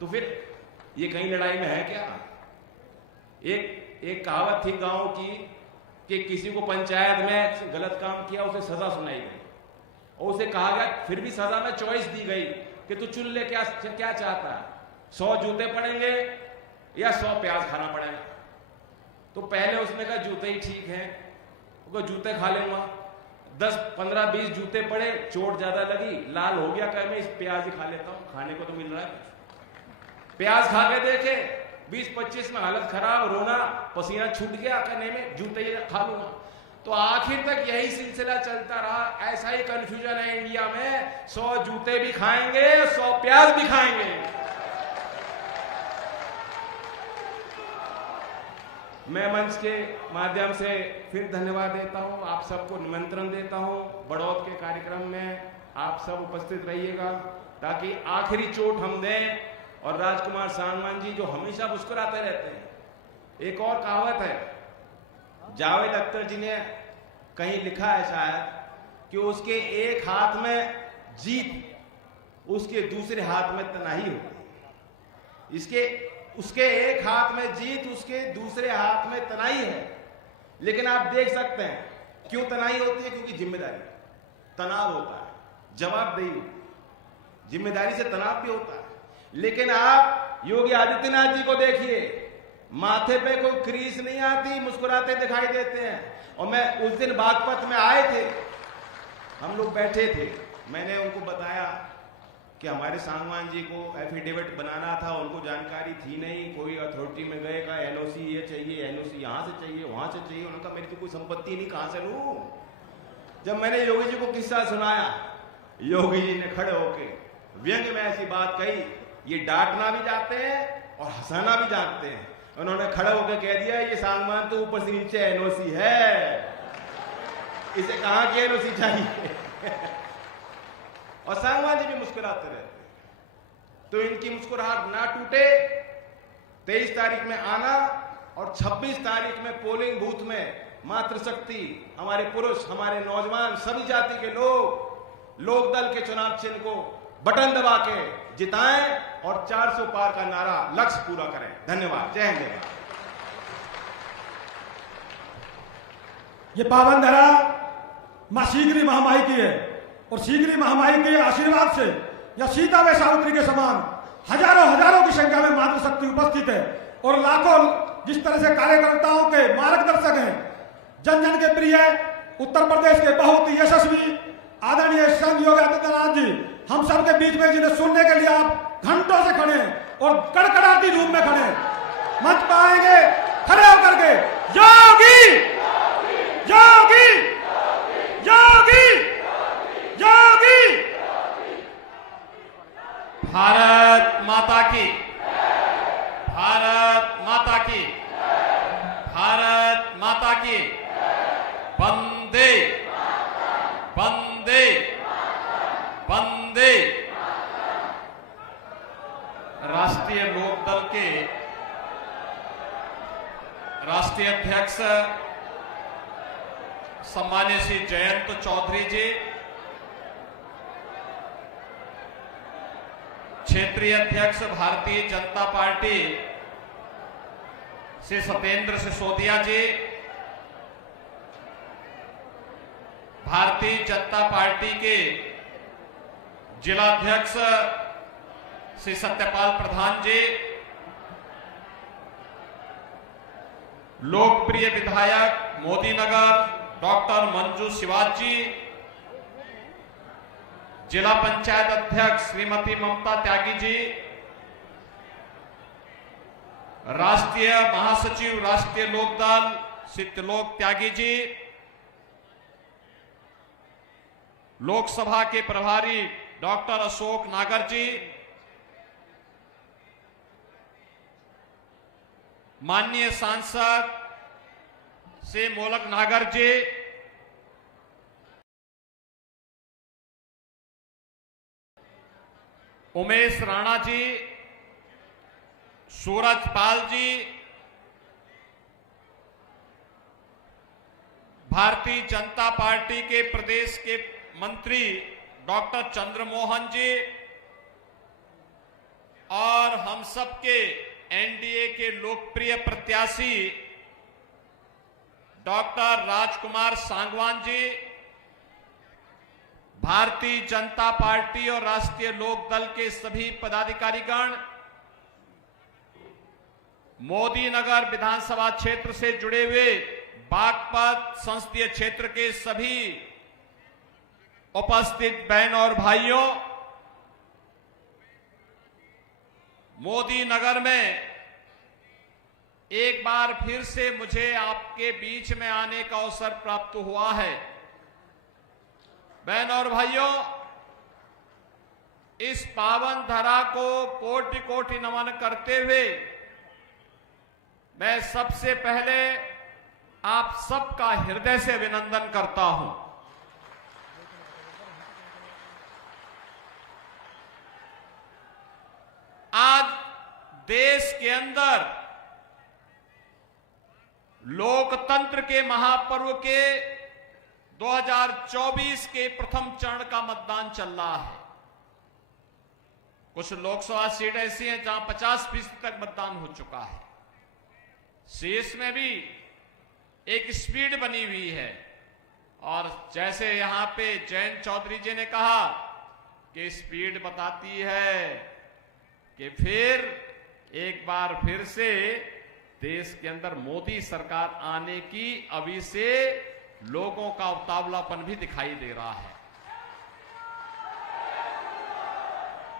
तो फिर ये कहीं लड़ाई में है क्या? एक कहावत थी गांव की कि किसी को पंचायत में गलत काम किया, उसे सजा सुनाई गई, और उसे कहा गया, फिर भी सजा में चॉइस दी गई कि तू चुन ले क्या चाहता है, 100 जूते पड़ेंगे या 100 प्याज खाना पड़ेगा। तो पहले उसने कहा जूते ही ठीक है, वो जूते खा लेंगे, 10 15 20 जूते पड़े, चोट ज्यादा लगी, लाल हो गया, कह मैं इस प्याज ही खा लेता हूं, खाने को तो मिल रहा है कुछ। प्याज खा के देखे 20-25 में हालत खराब, रोना, पसीना छूट गया, कहने में जूते ही खा लूंगा। तो आखिर तक यही सिलसिला चलता रहा। ऐसा ही कंफ्यूजन है इंडिया में, 100 जूते भी खाएंगे, 100 प्याज भी खाएंगे। मैं मंच के माध्यम से फिर धन्यवाद देता हूं, आप सबको निमंत्रण देता हूं बड़ौद के कार्यक्रम में आप सब उपस्थित रहिएगा, ताकि आखिरी चोट हम दें। और राजकुमार सांगवान जी जो हमेशा मुस्कुराते रहते हैं, एक और कहावत है, जावेद अख्तर जी ने कहीं लिखा है शायद कि उसके एक हाथ में जीत, उसके दूसरे हाथ में तनाही होती है। उसके एक हाथ में जीत, उसके दूसरे हाथ में तनाई है। लेकिन आप देख सकते हैं क्यों तनाई होती है, क्योंकि जिम्मेदारी, तनाव होता है, जवाबदेही, जिम्मेदारी से तनाव भी होता है। लेकिन आप योगी आदित्यनाथ जी को देखिए, माथे पे कोई क्रीज नहीं आती, मुस्कुराते दिखाई देते हैं। और मैं उस दिन बागपत में आए थे, हम लोग बैठे थे, मैंने उनको बताया कि हमारे सांगवान जी को एफिडेविट बनाना था, उनको जानकारी थी नहीं, कोई अथॉरिटी में गए, कहा एनओसी ये चाहिए, एनओसी यहां से चाहिए, वहां से चाहिए। उन्होंने कहा मेरी तो कोई संपत्ति नहीं, कहां से लूं। जब मैंने योगी जी को किस्सा सुनाया, योगी जी ने खड़े होके व्यंग में ऐसी बात कही, ये डांटना भी जानते हैं और हंसाना भी जानते हैं। उन्होंने खड़े होकर कह दिया ये सांगवान तो ऊपर से नीचे एनओसी है, इसे कहां की एनओसी चाहिए। और सांगवान जी भी मुस्कुराते रहते हैं। तो इनकी मुस्कुराहट ना टूटे। 23 तारीख में आना और 26 तारीख में पोलिंग बूथ में मातृशक्ति, हमारे पुरुष, हमारे नौजवान, सभी जाति के लोग लोकदल के चुनाव चिन्ह को बटन दबा के जिताएं और 400 पार का नारा लक्ष्य पूरा करें। धन्यवाद। जय हिंद। ये पावन धरा मां शीघ्री महामाई की है और शीघ्री महामाई के आशीर्वाद से या सीता व सावित्री के समान हजारों की संख्या में मातृशक्ति उपस्थित है और लाखों जिस तरह से कार्यकर्ताओं के मार्गदर्शक हैं, जन जन के प्रिय, उत्तर प्रदेश के बहुत ही यशस्वी आदरणीय संघ योगी आदित्यनाथ जी हम सबके बीच में, जिन्हें सुनने के लिए आप घंटों से खड़े हैं और कड़कड़ाती धूप में खड़े हैं। मंच पाएंगे खड़े होकर के योगी योगी योगी योगी। भारत माता की, भारत माता की, भारत माता की। वंदे वंदे वंदे। राष्ट्रीय लोकदल के राष्ट्रीय अध्यक्ष सम्मान्य श्री जयंत चौधरी जी, क्षेत्रीय अध्यक्ष भारतीय जनता पार्टी श्री सत्येंद्र सिसोदिया जी, भारतीय जनता पार्टी के जिलाध्यक्ष श्री सत्यपाल प्रधान जी, लोकप्रिय विधायक मोदी नगर डॉक्टर मंजू शिवाज जी, जिला पंचायत अध्यक्ष श्रीमती ममता त्यागी जी, राष्ट्रीय महासचिव राष्ट्रीय लोकदल श्री त्रिलोक त्यागी जी, लोकसभा के प्रभारी डॉक्टर अशोक नागर जी, माननीय सांसद श्री मोलक नागर जी, उमेश राणा जी, सूरज पाल जी, भारतीय जनता पार्टी के प्रदेश के मंत्री डॉक्टर चंद्रमोहन जी और हम सबके एनडीए के लोकप्रिय प्रत्याशी डॉक्टर राजकुमार सांगवान जी, भारतीय जनता पार्टी और राष्ट्रीय लोकदल के सभी पदाधिकारीगण, मोदी नगर विधानसभा क्षेत्र से जुड़े हुए बागपत संसदीय क्षेत्र के सभी उपस्थित बहन और भाइयों, मोदी नगर में एक बार फिर से मुझे आपके बीच में आने का अवसर प्राप्त हुआ है। बहन और भाइयों, इस पावन धरा को कोटि कोटि नमन करते हुए मैं सबसे पहले आप सबका हृदय से अभिनंदन करता हूं। आज देश के अंदर लोकतंत्र के महापर्व के 2024 के प्रथम चरण का मतदान चल रहा है। कुछ लोकसभा सीट ऐसी हैं जहां 50% तक मतदान हो चुका है। शेष में भी एक स्पीड बनी हुई है। और जैसे यहां पे जयंत चौधरी जी ने कहा कि स्पीड बताती है कि फिर एक बार फिर से देश के अंदर मोदी सरकार आने की अभी से लोगों का उतावलापन भी दिखाई दे रहा है।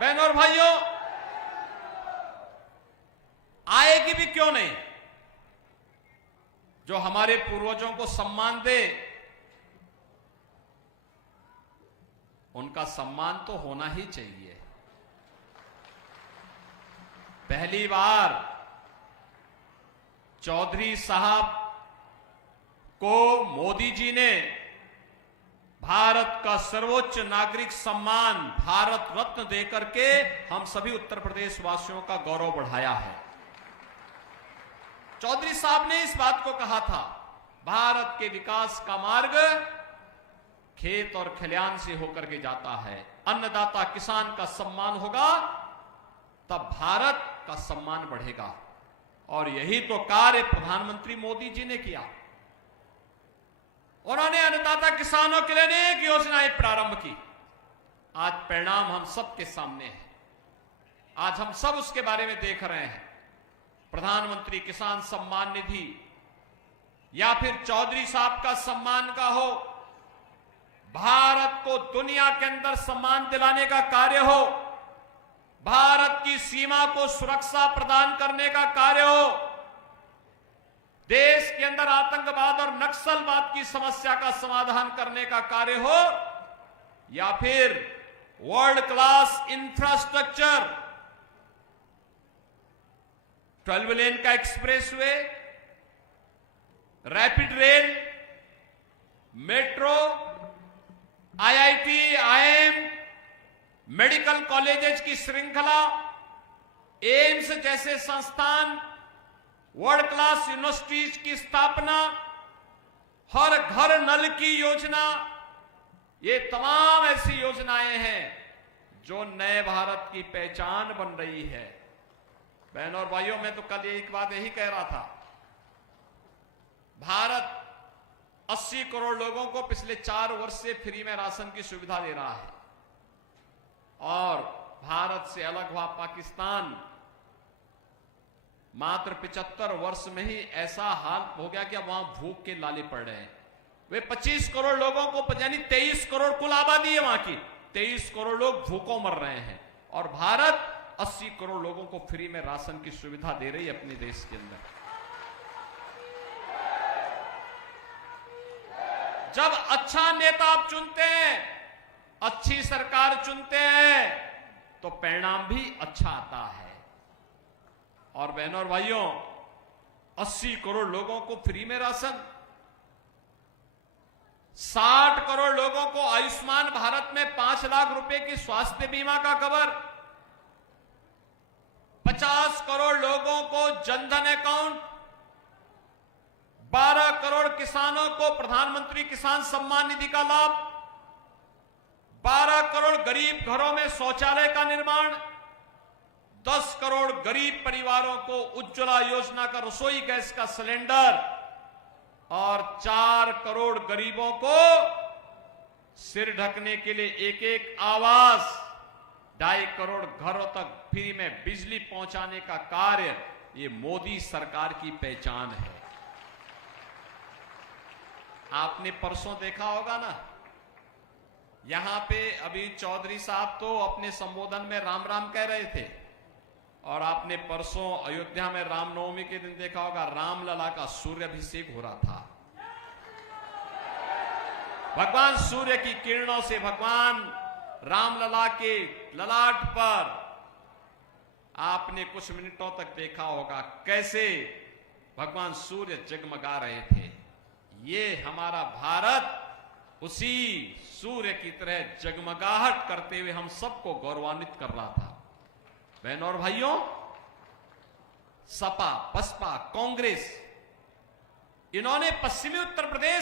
बहनों और भाइयों, आएगी भी क्यों नहीं। जो हमारे पूर्वजों को सम्मान दे, उनका सम्मान तो होना ही चाहिए। पहली बार चौधरी साहब को मोदी जी ने भारत का सर्वोच्च नागरिक सम्मान भारत रत्न देकर के हम सभी उत्तर प्रदेश वासियों का गौरव बढ़ाया है। चौधरी साहब ने इस बात को कहा था, भारत के विकास का मार्ग खेत और खलिहान से होकर के जाता है। अन्नदाता किसान का सम्मान होगा तब भारत का सम्मान बढ़ेगा। और यही तो कार्य प्रधानमंत्री मोदी जी ने किया। उन्होंने अन्नदाता किसानों के लिए अनेक योजनाएं प्रारंभ की। आज परिणाम हम सबके सामने है। आज हम सब उसके बारे में देख रहे हैं। प्रधानमंत्री किसान सम्मान निधि या फिर चौधरी साहब का सम्मान का हो, भारत को दुनिया के अंदर सम्मान दिलाने का कार्य हो, भारत की सीमा को सुरक्षा प्रदान करने का कार्य हो, देश के अंदर आतंकवाद और नक्सलवाद की समस्या का समाधान करने का कार्य हो, या फिर वर्ल्ड क्लास इंफ्रास्ट्रक्चर, 12 लेन का expressway, rapid rail, metro, IIT, IIM, medical colleges की श्रृंखला, एम्स जैसे संस्थान, वर्ल्ड क्लास यूनिवर्सिटीज की स्थापना, हर घर नल की योजना, ये तमाम ऐसी योजनाएं हैं जो नए भारत की पहचान बन रही है। बहनों और भाइयों, मैं तो कल एक बात यही कह रहा था, भारत 80 करोड़ लोगों को पिछले 4 वर्ष से फ्री में राशन की सुविधा दे रहा है। और भारत से अलग हुआ पाकिस्तान मात्र 75 वर्ष में ही ऐसा हाल हो गया कि अब वहां भूख के लाले पड़ रहे हैं। वे 25 करोड़ लोगों को, यानी 23 करोड़ कुल आबादी है वहां की, 23 करोड़ लोग भूखों मर रहे हैं। और भारत 80 करोड़ लोगों को फ्री में राशन की सुविधा दे रही है अपने देश के अंदर। जब अच्छा नेता आप चुनते हैं, अच्छी सरकार चुनते हैं, तो परिणाम भी अच्छा आता है। और बहनों और भाइयों, 80 करोड़ लोगों को फ्री में राशन, 60 करोड़ लोगों को आयुष्मान भारत में 5 लाख रुपए की स्वास्थ्य बीमा का कवर, 50 करोड़ लोगों को जनधन अकाउंट, 12 करोड़ किसानों को प्रधानमंत्री किसान सम्मान निधि का लाभ, 12 करोड़ गरीब घरों में शौचालय का निर्माण, 10 करोड़ गरीब परिवारों को उज्ज्वला योजना का रसोई गैस का सिलेंडर, और 4 करोड़ गरीबों को सिर ढकने के लिए एक आवास, 2.5 करोड़ घरों तक फ्री में बिजली पहुंचाने का कार्य, ये मोदी सरकार की पहचान है। आपने परसों देखा होगा ना, यहां पे अभी चौधरी साहब तो अपने संबोधन में राम राम कह रहे थे, और आपने परसों अयोध्या में रामनवमी के दिन देखा होगा रामलला का सूर्याभिषेक हो रहा था। भगवान सूर्य की किरणों से भगवान रामलला के ललाट पर आपने कुछ मिनटों तक देखा होगा कैसे भगवान सूर्य जगमगा रहे थे। ये हमारा भारत उसी सूर्य की तरह जगमगाहट करते हुए हम सबको गौरवान्वित कर रहा था। बहनों और भाइयों, सपा, बसपा, कांग्रेस, इन्होंने पश्चिमी उत्तर प्रदेश